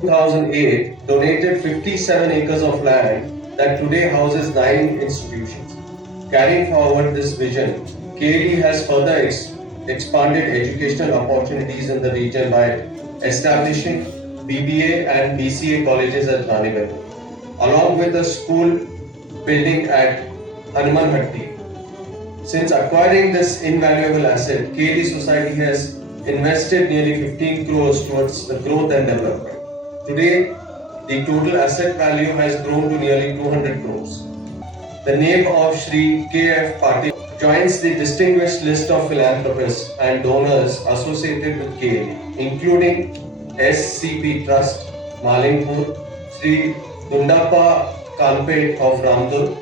2008 donated 57 acres of land that today houses 9 institutions. Carrying forward this vision, KD has further expanded educational opportunities in the region by establishing BBA and BCA colleges at Ranibetu, along with a school building at Hanumanhatti. Since acquiring this invaluable asset, KD Society has invested nearly 15 crores towards the growth and development. Today, the total asset value has grown to nearly 200 crores. The name of Shri K.F. Patil joins the distinguished list of philanthropists and donors associated with KD, including SCP Trust, Malingpur, Shri Dundappa Kanpet of Ramdur,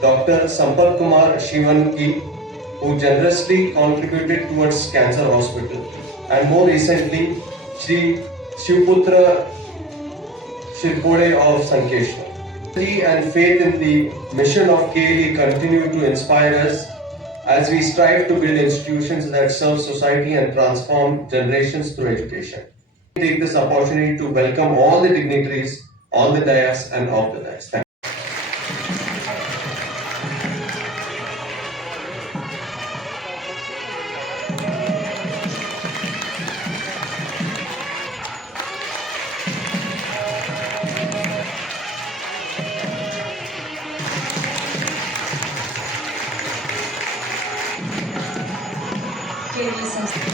Dr. Sampat Kumar Shivanki, who generously contributed towards Cancer Hospital, and more recently, Shri Shivputra Shirpode of Sankeshwar. And faith in the mission of KLE continue to inspire us as we strive to build institutions that serve society and transform generations through education. I take this opportunity to welcome all the dignitaries on the dais and off the dais. Thank you.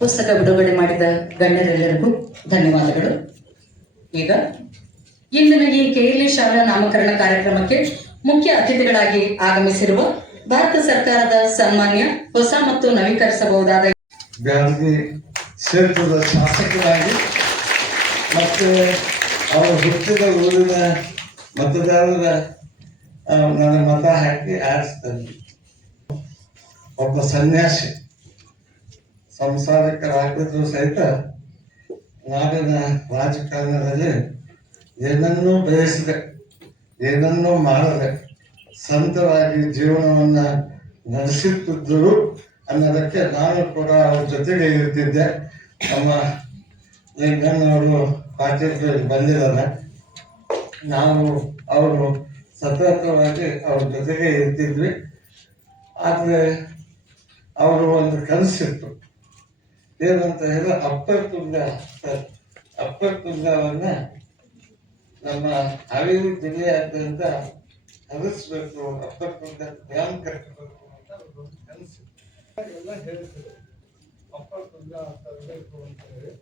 ಪುಸ್ತಕ ಬಿಡುಗಡೆ ಮಾಡಿದ ಗಣ್ಯರೆಲ್ಲರಿಗೂ ಧನ್ಯವಾದಗಳು. ಈಗ ಇಂದಿನ ಈ KLE ಶಾಲಾ ನಾಮಕರಣ ಕಾರ್ಯಕ್ರಮಕ್ಕೆ ಮುಖ್ಯ ಅತಿಥಿಗಳಾಗಿ ಆಗಮಿಸಿರುವ ಭಾರತ ಸರ್ಕಾರದ ಸನ್ಮಾನ್ಯ ಹೊಸ ಮತ್ತು ನವೀಕರಿಸಬಹುದಾದ ಬ್ಯಾಡಗಿ ಕ್ಷೇತ್ರದ ಶಾಸಕರಾಗಿ ಮತ್ತೆ ಅವರು ಹುಟ್ಟಿದ ಊರಿನ ಮತದಾರರ ನನ್ನ ಮತ ಹಾಕಿ ಆರಿಸ್ತಾರೆ. ಒಬ್ಬ ಸನ್ಯಾಸಿ ಸಂಸಾರಿಕರಾಗಿದ್ರು ಸಹಿತ ನಾಡಿನ ರಾಜಕಾರಣದಲ್ಲಿ ಏನನ್ನೂ ಬಯಸದೆ ಏನನ್ನೂ ಮಾಡದೆ ಸಂತರಾಗಿ ಜೀವನವನ್ನ ನಡೆಸುತ್ತಿದ್ದರು ಅನ್ನೋದಕ್ಕೆ ನಾನು ಕೂಡ ಅವ್ರ ಜೊತೆಗೆ ಇರ್ತಿದ್ದೆ. ನಮ್ಮ ಲಿಂಗಣ್ಣವರು ಪಾಟೀಲ್ ಬಂದಿದ್ದಾರೆ. ನಾವು ಅವರು ಸತತವಾಗಿ ಅವ್ರ ಜೊತೆಗೆ ಇರ್ತಿದ್ವಿ. ಆದರೆ ಅವರು ಒಂದು ಕನಸಿತ್ತು, ಏನಂತ ಹೇಳಿದ್ರೆ ಅಪ್ಪರ್ ತುಂಗವನ್ನ ನಮ್ಮ ಹಾವೇರಿ ಜಿಲ್ಲೆಯಾದ್ಯಂತ ಹರಿಸ್ಬೇಕು, ಅಪ್ಪರ್ ತುಂಗ ಡ್ಯಾಮ್ ಕಟ್ಟಬೇಕು ಅಂತ ಒಂದು ಕನಸಿತ್ತು. ಎಲ್ಲ ಹೇಳ್ತಿದ್ರು ಅಪ್ಪರ್ ತುಂಗ ತರಬೇಕು ಅಂತ ಹೇಳಿ.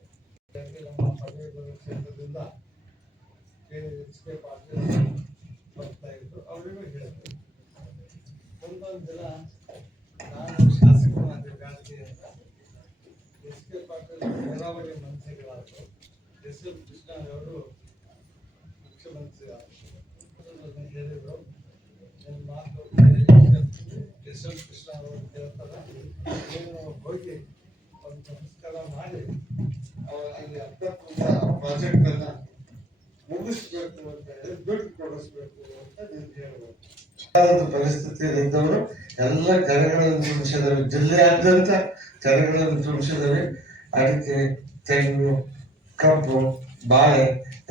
ನಮ್ಮ ಪದವಿ ಕ್ಷೇತ್ರದಿಂದ ಪಾಟೀಲ್ ಬರ್ತಾ ಇದ್ರು, ಅವರಿಗೂ ಹೇಳಿದ್ರು. ಒಂದೊಂದು ದಿನ ನಾನು ಶಾಸಕನಾದ ಬ್ಯಾಡಗಿ ಅಂತ SK ಪಾಟೀಲ್ ನೀರಾವರಿ ಮಂತ್ರಿಗಳಾದರು, SL ಕೃಷ್ಣರವರು ಮುಖ್ಯಮಂತ್ರಿ ಆದರು. ಹೇಳಿದ್ರು ನನ್ನ ಮಾತು SL ಕೃಷ್ಣರವರು ಕೇಳ್ತಾರೆ, ನೀವು ಹೋಗಿ ಒಂದು ನಮಸ್ಕಾರ ಮಾಡಿ ಅಲ್ಲಿ 10 ಪ್ರಾಜೆಕ್ಟ್ ಅನ್ನ ಮುಗಿಸ್ಬೇಕು ಅಂತ ಹೇಳಿ ದುಡ್ಡು ಕೊಡಿಸ್ಬೇಕು. ಭಾಗವಹಿಸಬೇಕು ಅಂತ ನೀವು ಹೇಳಬೇಕು. ಪರಿಸ್ಥಿತಿಯಲ್ಲಿದ್ದವರು ಎಲ್ಲ ಕೆರೆಗಳನ್ನು ತುಂಬಿಸಿದವೆ, ಜಿಲ್ಲೆಯಾದ್ಯಂತ ಕೆರೆಗಳನ್ನು ತುಂಬಿಸಿದವೆ. ಅಡಿಕೆ, ತೆಂಗು, ಕಬ್ಬು, ಬಾಳೆ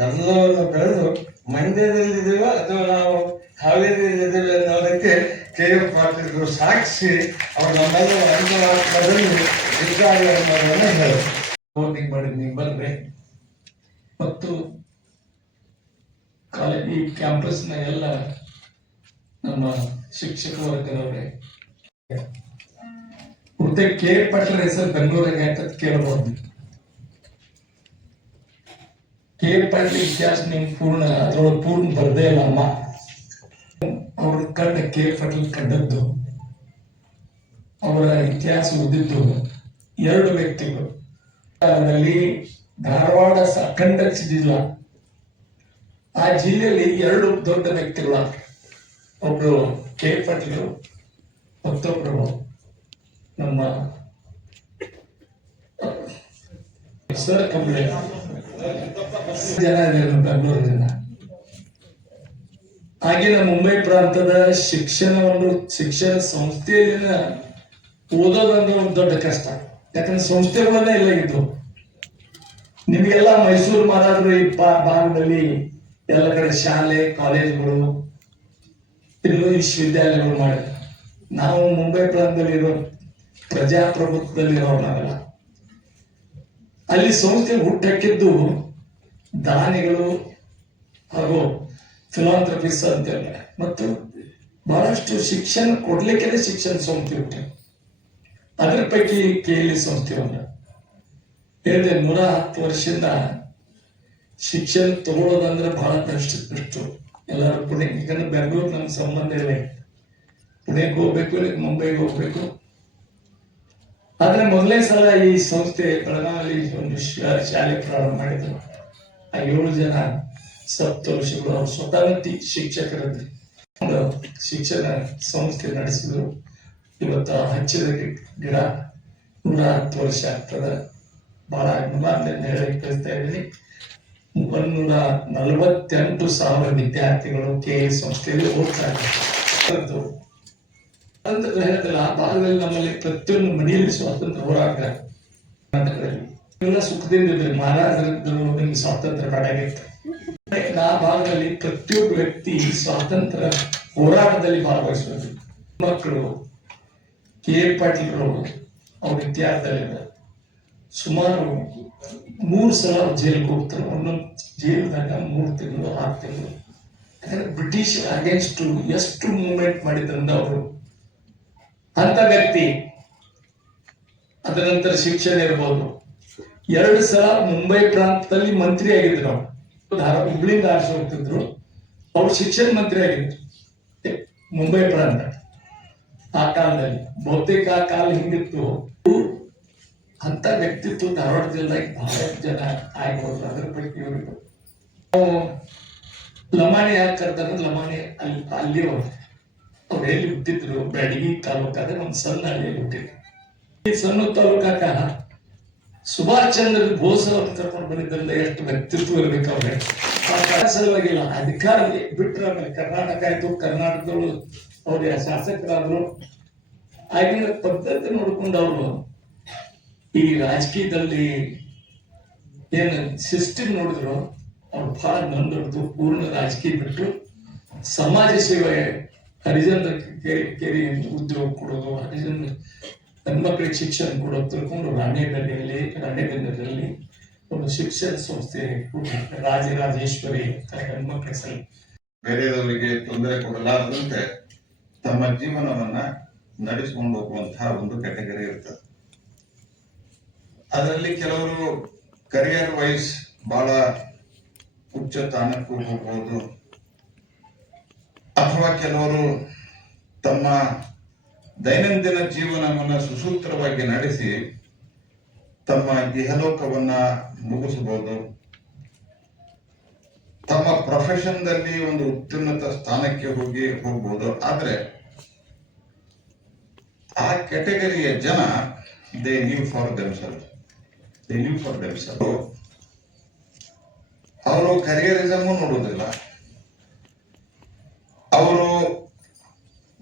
ಎಲ್ಲವನ್ನು ಬೆಳೆದು ಮಂಡ್ಯದಲ್ಲಿದ್ದೇವೆ ಅಥವಾ ನಾವು ಹಾವೇರಿಯಲ್ಲಿದ್ದೇವೆ ಅನ್ನೋದಕ್ಕೆ KF ಪಾಟೀಲ್ ಸಾಕ್ಷಿ. ಅವರು ನಮ್ಮೆಲ್ಲರ ಅಂತರಾತ್ಮದಲ್ಲಿ ಇದ್ದಾರೆ ಅನ್ನೋದನ್ನು ಹೇಳಿ ವೋಟಿಂಗ್ ಮಾಡಿ ನೀವು ಬಂದ್ರೆ ಮತ್ತು ಈ ಕ್ಯಾಂಪಸ್ನ ಎಲ್ಲ ನಮ್ಮ ಶಿಕ್ಷಕ ವರ್ಗದವರೇ, ಮತ್ತೆ KF ಪಾಟೀಲ್ ಹೆಸರು ಬೆಂಗಳೂರಿಗೆ ಅಂತ ಕೇಳಬಹುದು. KF ಪಾಟೀಲ್ ಇತಿಹಾಸ ನಿಮ್ ಪೂರ್ಣ ಅದ್ರೊಳಗೆ ಪೂರ್ಣ ಬರ್ದೇ ಇಲ್ಲ ಅಮ್ಮ. ಅವ್ರ ಕಂಡ KF ಪಾಟೀಲ್ ಕಂಡದ್ದು, ಅವರ ಇತಿಹಾಸ ಓದಿದ್ದು ಎರಡು ವ್ಯಕ್ತಿಗಳು. ಅದರಲ್ಲಿ ಧಾರವಾಡ ಅಖಂಡ ಜಿಲ್ಲಾ, ಆ ಜಿಲ್ಲೆಯಲ್ಲಿ ಎರಡು ದೊಡ್ಡ ವ್ಯಕ್ತಿಗಳು, ಒಬ್ರು KF ಪಾಟೀಲ್, ಮತ್ತೊಬ್ರು ನಮ್ಮ ಸರ್ ಕಂಬ್ಳೆ ಜನ ಬೆಂಗಳೂರಿನ. ಆಗಿನ ಮುಂಬೈ ಪ್ರಾಂತದ ಶಿಕ್ಷಣ ಸಂಸ್ಥೆಯಲ್ಲಿನ ಓದೋದಂದ್ರೆ ಒಂದು ದೊಡ್ಡ ಕಷ್ಟ. ಯಾಕಂದ್ರೆ ಸಂಸ್ಥೆಗಳನ್ನೇ ಇಲ್ಲ ಇದ್ದು. ನಿಮಗೆಲ್ಲ ಮೈಸೂರು ಮಾರಾದ್ರು ಈ ಭಾಗದಲ್ಲಿ ಎಲ್ಲ ಕಡೆ ಶಾಲೆ, ಕಾಲೇಜುಗಳು, ಇನ್ನು ವಿಶ್ವವಿದ್ಯಾಲಯಗಳು ಮಾಡಿ, ನಾವು ಮುಂಬೈ ಪ್ರಾಂತದಲ್ಲಿರೋ ಪ್ರಜಾಪ್ರಭುತ್ವದಲ್ಲಿರೋ ನಾವೆಲ್ಲ ಅಲ್ಲಿ ಸಂಸ್ಥೆ ಹುಟ್ಟಕ್ಕಿದ್ದು ದಾನಿಗಳು ಹಾಗೂ ಫಿಲಾಂಥ್ರಪಿಸ್ ಅಂತೆಲ್ಲ, ಮತ್ತು ಬಹಳಷ್ಟು ಶಿಕ್ಷಣ ಕೊಡ್ಲಿಕ್ಕೆ ಶಿಕ್ಷಣ ಸಂಸ್ಥೆ ಹುಟ್ಟೆ. ಅದ್ರ ಪೈಕಿ KLE ಸಂಸ್ಥೆ ಒಂದು ಹೇಳಿದೆ. 110 ವರ್ಷದಿಂದ ಶಿಕ್ಷಣ ತಗೊಳ್ಳೋದಂದ್ರೆ ಬಹಳ ಕಷ್ಟ. ಎಲ್ಲರೂ ಪುಣೆ, ಯಾಕಂದ್ರೆ ಬೆಂಗಳೂರು ನಮ್ಗೆ ಸಂಬಂಧ ಇಲ್ಲ, ಪುಣೆಗೆ ಹೋಗ್ಬೇಕು, ಇಲ್ಲ ಮುಂಬೈಗೆ ಹೋಗ್ಬೇಕು. ಆದ್ರೆ ಮೊದಲನೇ ಸಲ ಈ ಸಂಸ್ಥೆ ಬೆಳಗಾವಿಯಲ್ಲಿ ಒಂದು ಶಾಲೆ ಪ್ರಾರಂಭ ಮಾಡಿದ್ರು. ಆ 7 ಜನ ಸಪ್ತಋಷಿಗಳು, ಅವ್ರು ಸ್ವತಃ ಶಿಕ್ಷಕರಲ್ಲಿ ಒಂದು ಶಿಕ್ಷಣ ಸಂಸ್ಥೆ ನಡೆಸಿದ್ರು. ಇವತ್ತು ಹಚ್ಚಿದ ಗಿಡ 110 ವರ್ಷ ಆಗ್ತದೆ. ಬಹಳ ಅಭಿಮಾನದಿಂದ ಹೇಳಿ ಕಳಿಸ್ತಾ ಇದ್ದೀನಿ. 148,000 ವಿದ್ಯಾರ್ಥಿಗಳು KLE ಸಂಸ್ಥೆಯಲ್ಲಿ ಓದ್ತಾ ಇದ್ದಾರೆ. ಅಂತ ಹೇಳ್ತಿಲ್ಲ, ಆ ಭಾಗದಲ್ಲಿ ನಮ್ಮಲ್ಲಿ ಪ್ರತಿಯೊಂದು ಮನೆಯಲ್ಲಿ ಸ್ವಾತಂತ್ರ್ಯ ಹೋರಾಟ ಕರ್ನಾಟಕದಲ್ಲಿ ಎಲ್ಲ ಸುಖದಿಂದ ಇದ್ರಿ. ಮಹಾರಾಜರಿದ್ದರು, ನಿಮ್ಗೆ ಸ್ವಾತಂತ್ರ್ಯ ಬೇಡಾಗಿತ್ತು. ಆ ಭಾಗದಲ್ಲಿ ಪ್ರತಿಯೊಬ್ಬ ವ್ಯಕ್ತಿ ಸ್ವಾತಂತ್ರ್ಯ ಹೋರಾಟದಲ್ಲಿ ಭಾಗವಹಿಸಬೇಕು. ಮಕ್ಕಳು KF ಪಾಟೀಲ್ರು ಅವ್ರ ಇತಿಹಾಸದಲ್ಲಿದ್ದಾರೆ. ಸುಮಾರು 3 ಸಲ ಜೈಲಿಗೆ ಹೋಗ್ತಾರೆ. ಒಂದೊಂದು ಜೈಲ್ದಾಗ 3 ತಿಂಗಳು 6 ತಿಂಗಳು. ಬ್ರಿಟಿಷ್ ಅಗೇನ್ಸ್ಟ್ ಎಷ್ಟು ಮೂವ್ಮೆಂಟ್ ಮಾಡಿದ್ರಿಂದ ಅವರು ಅಂತ ವ್ಯಕ್ತಿ. ಅದರ ನಂತರ ಶಿಕ್ಷಣ ಇರ್ಬೋದು. 2 ಸಲ ಮುಂಬೈ ಪ್ರಾಂತದಲ್ಲಿ ಮಂತ್ರಿ ಆಗಿದ್ರು. ಅವರು ಹುಬ್ಳಿಂದ ಆರಿಸಿ ಹೋಗ್ತಿದ್ರು. ಅವ್ರು ಶಿಕ್ಷಣ ಮಂತ್ರಿ ಆಗಿದ್ರು ಮುಂಬೈ ಪ್ರಾಂತ ಆ ಕಾಲದಲ್ಲಿ. ಬಹುತೇಕ ಆ ಕಾಲ ಹಿಂಗಿತ್ತು. ಅಂತ ವ್ಯಕ್ತಿತ್ವ ಧಾರವಾಡ ಜಿಲ್ಲೆಗೆ ಬಹಳ ಜನ ಆಗ್ಬೋದು. ಅದ್ರ ಪೈಕಿ ಇವರು ಲಮಾಣಿ ಯಾಕೆ ಕರ್ತಾರೆ, ಲಮಾಣಿ ಅಲ್ಲಿ ಅವ್ರು ಎಲ್ಲಿ ಹುಟ್ಟಿದ್ರು, ಬ್ಯಾಡಗಿ ತಾಲೂಕಾದ್ರೆ ಒಂದು ಸಣ್ಣ ಹಳ್ಳಿಯಲ್ಲಿ ಹುಟ್ಟಿದ್ರು. ಈ ಸಣ್ಣ ತಾಲೂಕಾಕ ಸುಭಾಷ್ ಚಂದ್ರ ಬೋಸ್ ಅವ್ರನ್ನ ಕರ್ಕೊಂಡು ಬಂದಿದ್ದರಿಂದ ಎಷ್ಟು ವ್ಯಕ್ತಿತ್ವ ಇರ್ಬೇಕು ಅವ್ರಿಗೆ. ಆ ಸಲುವಾಗಿಲ್ಲ, ಅಧಿಕಾರ ಬಿಟ್ಟರೆ ಆಮೇಲೆ ಕರ್ನಾಟಕ ಆಯ್ತು, ಕರ್ನಾಟಕದವರು ಅವ್ರ ಶಾಸಕರಾದ್ರು. ಆಗಿನ ಪದ್ಧತಿ ನೋಡ್ಕೊಂಡು ಅವರು ಈ ರಾಜಕೀಯದಲ್ಲಿ ಏನು ಸಿಸ್ಟಮ್ ನೋಡಿದ್ರು, ಅವ್ರು ಬಹಳ ನೊಂದೊಡ್ದು ಪೂರ್ಣ ರಾಜಕೀಯ ಬಿಟ್ಟು ಸಮಾಜ ಸೇವೆ, ಹರಿಜನ ಕೇರಿ ಉದ್ಯೋಗ ಕೊಡೋದು, ಹರಿಜನ ಹೆಣ್ಮಕ್ಳಿಗೆ ಶಿಕ್ಷಣ ಕೊಡೋದು ತಿಳ್ಕೊಂಡು ರಾಣೆಬೆನ್ನೂರಲ್ಲಿ ಒಂದು ಶಿಕ್ಷಣ ಸಂಸ್ಥೆ ರಾಜರಾಜೇಶ್ವರಿ ಹೆಣ್ಮಕ್ಳ ಹೆಸರು. ಬೇರೆಯವರಿಗೆ ತೊಂದರೆ ಕೊಡಲಾರದಂತೆ ತಮ್ಮ ಜೀವನವನ್ನ ನಡೆಸಿಕೊಂಡು ಹೋಗುವಂತಹ ಒಂದು ಕ್ಯಾಟಗರಿ ಇರ್ತದೆ. ಅದರಲ್ಲಿ ಕೆಲವರು ಕರಿಯರ್ ವೈಸ್ ಬಹಳ ಉಚ್ಚ ಸ್ಥಾನಕ್ಕೂ ಹೋಗ್ಬೋದು, ಅಥವಾ ಕೆಲವರು ತಮ್ಮ ದೈನಂದಿನ ಜೀವನವನ್ನ ಸುಸೂತ್ರವಾಗಿ ನಡೆಸಿ ತಮ್ಮ ಇಹಲೋಕವನ್ನ ಮುಗಿಸಬಹುದು. ತಮ್ಮ ಪ್ರೊಫೆಷನ್ದಲ್ಲಿ ಒಂದು ಉತ್ತುನ್ನತ ಸ್ಥಾನಕ್ಕೆ ಹೋಗ್ಬೋದು. ಆದ್ರೆ ಆ ಕ್ಯಾಟಗರಿಯ ಜನ ದೇ ನ್ಯೂ ಫಾರ್ ದೆಮ್ಸೆಲ್ಸ್. ಅವರು ಕರಿಯರಿಸಮ್ ನೋಡುವುದಿಲ್ಲ,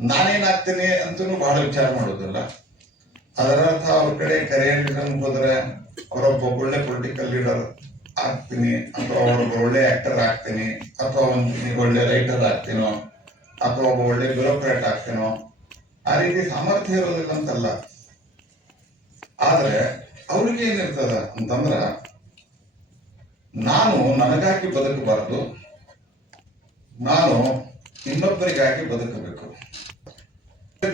ನಾನೇನಾಗ್ತೀನಿ ಅಂತನೂ ಬಹಳ ವಿಚಾರ ಮಾಡೋದಿಲ್ಲ. ಅದರ ಅರ್ಥ ಅವ್ರ ಕಡೆ ಕರಿಯರಿಸಮ್ ಹೋದ್ರೆ ಅವರೊಬ್ಬ ಒಳ್ಳೆ ಪೊಲಿಟಿಕಲ್ ಲೀಡರ್ ಆಗ್ತೀನಿ, ಅಥವಾ ಒಬ್ಬ ಒಳ್ಳೆ ಆಕ್ಟರ್ ಆಗ್ತೀನಿ, ಅಥವಾ ಒಳ್ಳೆ ರೈಟರ್ ಆಗ್ತೀನೋ, ಅಥವಾ ಒಬ್ಬ ಒಳ್ಳೆ ಬ್ಯೂರೋಕ್ರಾಟ್ ಆಗ್ತೀನೋ, ಆ ರೀತಿ ಸಾಮರ್ಥ್ಯ ಇರೋದಿಲ್ಲ ಅಂತಲ್ಲ. ಆದ್ರೆ ಅವ್ರಿಗೆ ಏನಿರ್ತದ ಅಂತಂದ್ರ, ನಾನು ನನಗಾಗಿ ಬದುಕಬಾರದು, ನಾನು ಇನ್ನೊಬ್ಬರಿಗಾಗಿ ಬದುಕಬೇಕು.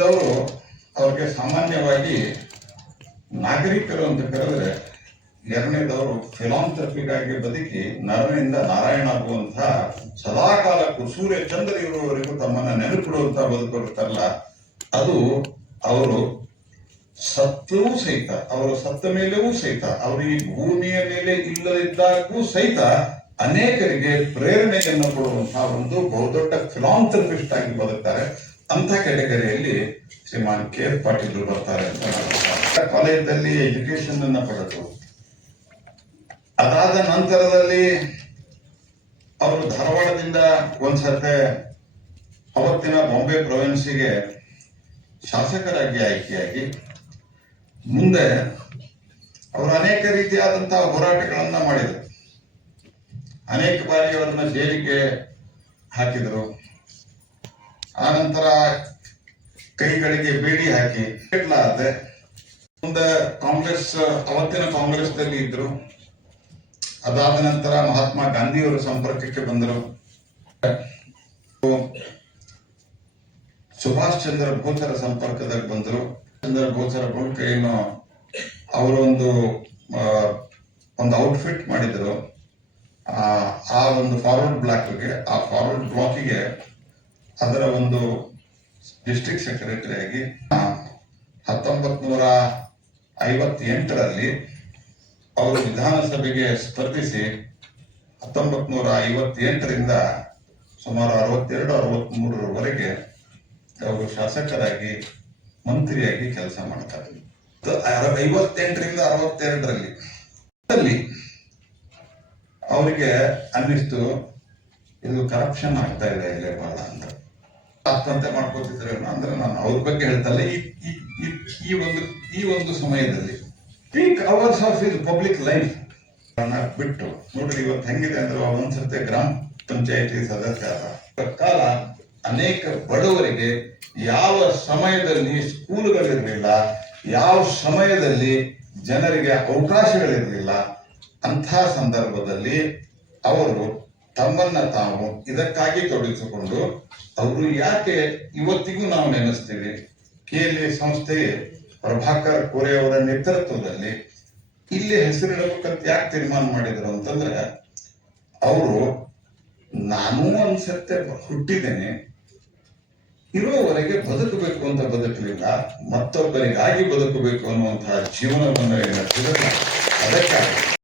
ಅವರು ಅವ್ರಿಗೆ ಸಾಮಾನ್ಯವಾಗಿ ನಾಗರಿಕರು ಅಂತ ಕರೆದ್ರೆ, ಎರಡನೇದವರು ಫಿಲಾಂಥ್ರಪಿಗಾಗಿ ಬದುಕಿ ನರನಿಂದ ನಾರಾಯಣ ಆಗುವಂತಹ ಸದಾಕಾಲಕ್ಕೂ ಸೂರ್ಯ ಚಂದ್ರ ಇರುವವರೆಗೂ ತಮ್ಮನ್ನ ನೆನಪಿಡುವಂತಹ ಬದುಕಿರುತ್ತಲ್ಲ, ಅದು ಅವರು ಸತ್ತೂ ಸಹಿತ, ಅವರು ಸತ್ತ ಮೇಲೆಯೂ ಸಹಿತ, ಅವರು ಈ ಭೂಮಿಯ ಮೇಲೆ ಇಲ್ಲದಿದ್ದಾಗೂ ಸಹಿತ ಅನೇಕರಿಗೆ ಪ್ರೇರಣೆಯನ್ನು ಕೊಡುವಂತಹ ಒಂದು ಬಹುದೊಡ್ಡ ಫಿಲಾಂಥ್ರಪಿಸ್ಟ್ ಆಗಿ ಬದುಕ್ತಾರೆ. ಅಂತ ಕ್ಯಾಟಗರಿಯಲ್ಲಿ ಶ್ರೀಮಾನ್ ಕೆ ಎಫ್ ಪಾಟೀಲ್ ಬರ್ತಾರೆ ಅಂತ ನಾನು ಕಾಲೇಜಲ್ಲಿ ಎಜುಕೇಶನ್ ಅನ್ನ ಪಡೆದು, ಅದಾದ ನಂತರದಲ್ಲಿ ಅವರು ಧಾರವಾಡದಿಂದ ಒಂದ್ಸತೆ ಅವತ್ತಿನ ಬಾಂಬೆ ಪ್ರೊವಿನ್ಸಿಗೆ ಶಾಸಕರಾಗಿ ಆಯ್ಕೆಯಾಗಿ, ಮುಂದೆ ಅವರು ಅನೇಕ ರೀತಿಯಾದಂತಹ ಹೋರಾಟಗಳನ್ನ ಮಾಡಿದರು. ಅನೇಕ ಬಾರಿ ಅವರನ್ನ ಜೈಲಿಗೆ ಹಾಕಿದರು. ಆನಂತರ ಕೈಗಳಿಗೆ ಬೇಡಿ ಹಾಕಿ ಬಿಡಲಾರದೆ ಮುಂದೆ ಕಾಂಗ್ರೆಸ್, ಅವತ್ತಿನ ಕಾಂಗ್ರೆಸ್ನಲ್ಲಿ ಇದ್ರು. ಅದಾದ ನಂತರ ಮಹಾತ್ಮ ಗಾಂಧಿಯವರ ಸಂಪರ್ಕಕ್ಕೆ ಬಂದರು. ಸುಭಾಷ್ ಚಂದ್ರ ಬೋಸರ ಸಂಪರ್ಕದಲ್ಲಿ ಬಂದರು. ಚಂದ್ರ ಬೋಸರ ಮೂಲಕ ಏನು ಅವರು ಒಂದು ಔಟ್ಫಿಟ್ ಮಾಡಿದರು. ಆ ಒಂದು ಫಾರ್ವರ್ಡ್ ಬ್ಲಾಕ್ಗೆ, ಆ ಫಾರ್ವರ್ಡ್ ಬ್ಲಾಕಿಗೆ ಅದರ ಒಂದು ಡಿಸ್ಟ್ರಿಕ್ಟ್ ಸೆಕ್ರೆಟರಿ ಆಗಿ 1958ರಲ್ಲಿ ಅವರು ವಿಧಾನಸಭೆಗೆ ಸ್ಪರ್ಧಿಸಿ 1958ರಿಂದ ಸುಮಾರು 62-63ರವರೆಗೆ ಅವರು ಶಾಸಕರಾಗಿ, ಮಂತ್ರಿಯಾಗಿ ಕೆಲಸ ಮಾಡ್ತಾರೆ. 58ರಿಂದ 62ರಲ್ಲಿ ಅವರಿಗೆ ಅನ್ನಿಸ್ತು, ಇದು ಕರಪ್ಷನ್ ಆಗ್ತಾ ಇದೆ ಇಲ್ಲೇ ಬಹಳ ಅಂತ. ಆತ್ಮಹತ್ಯೆ ಮಾಡ್ಕೋತಿದ್ರೆ ಅಂದ್ರೆ, ನಾನು ಅವ್ರ ಬಗ್ಗೆ ಹೇಳ್ತಲ್ಲ, ಈ ಒಂದು ಸಮಯದಲ್ಲಿ peak hours of is public life ಬಿಟ್ಟು ನೋಡ್ರಿ ಇವತ್ತು ಹೆಂಗಿದೆ ಅಂದ್ರೆ, ಒಂದ್ಸತಿ ಗ್ರಾಮ ಪಂಚಾಯತಿ ಸದಸ್ಯ ಆದ ಕಾಲ ಅನೇಕ ಬಡವರಿಗೆ ಯಾವ ಸಮಯದಲ್ಲಿ ಸ್ಕೂಲ್ಗಳಿರಲಿಲ್ಲ, ಯಾವ ಸಮಯದಲ್ಲಿ ಜನರಿಗೆ ಅವಕಾಶಗಳಿರಲಿಲ್ಲ, ಅಂಥ ಸಂದರ್ಭದಲ್ಲಿ ಅವರು ತಮ್ಮನ್ನ ತಾವು ಇದಕ್ಕಾಗಿ ತೊಡಗಿಸಿಕೊಂಡು, ಅವರು ಯಾಕೆ ಇವತ್ತಿಗೂ ನಾವು ನೆನೆಸ್ತೀವಿ, KLA ಸಂಸ್ಥೆಗೆ ಪ್ರಭಾಕರ್ ಕೋರೆ ಅವರ ನೇತೃತ್ವದಲ್ಲಿ ಇಲ್ಲಿ ಹೆಸರಿಡಬೇಕಂತ ಯಾಕೆ ತೀರ್ಮಾನ ಮಾಡಿದ್ರು ಅಂತಂದ್ರೆ, ಅವರು ನಾನು ಒಂದ್ಸತ್ತೆ ಹುಟ್ಟಿದ್ದೇನೆ, ಇರುವವರೆಗೆ ಬದುಕಬೇಕು ಅಂತ ಬದುಕಲಿಲ್ಲ, ಮತ್ತೊಬ್ಬರಿಗಾಗಿ ಬದುಕಬೇಕು ಅನ್ನುವಂತಹ ಜೀವನವನ್ನು ಅದಕ್ಕಾಗಿ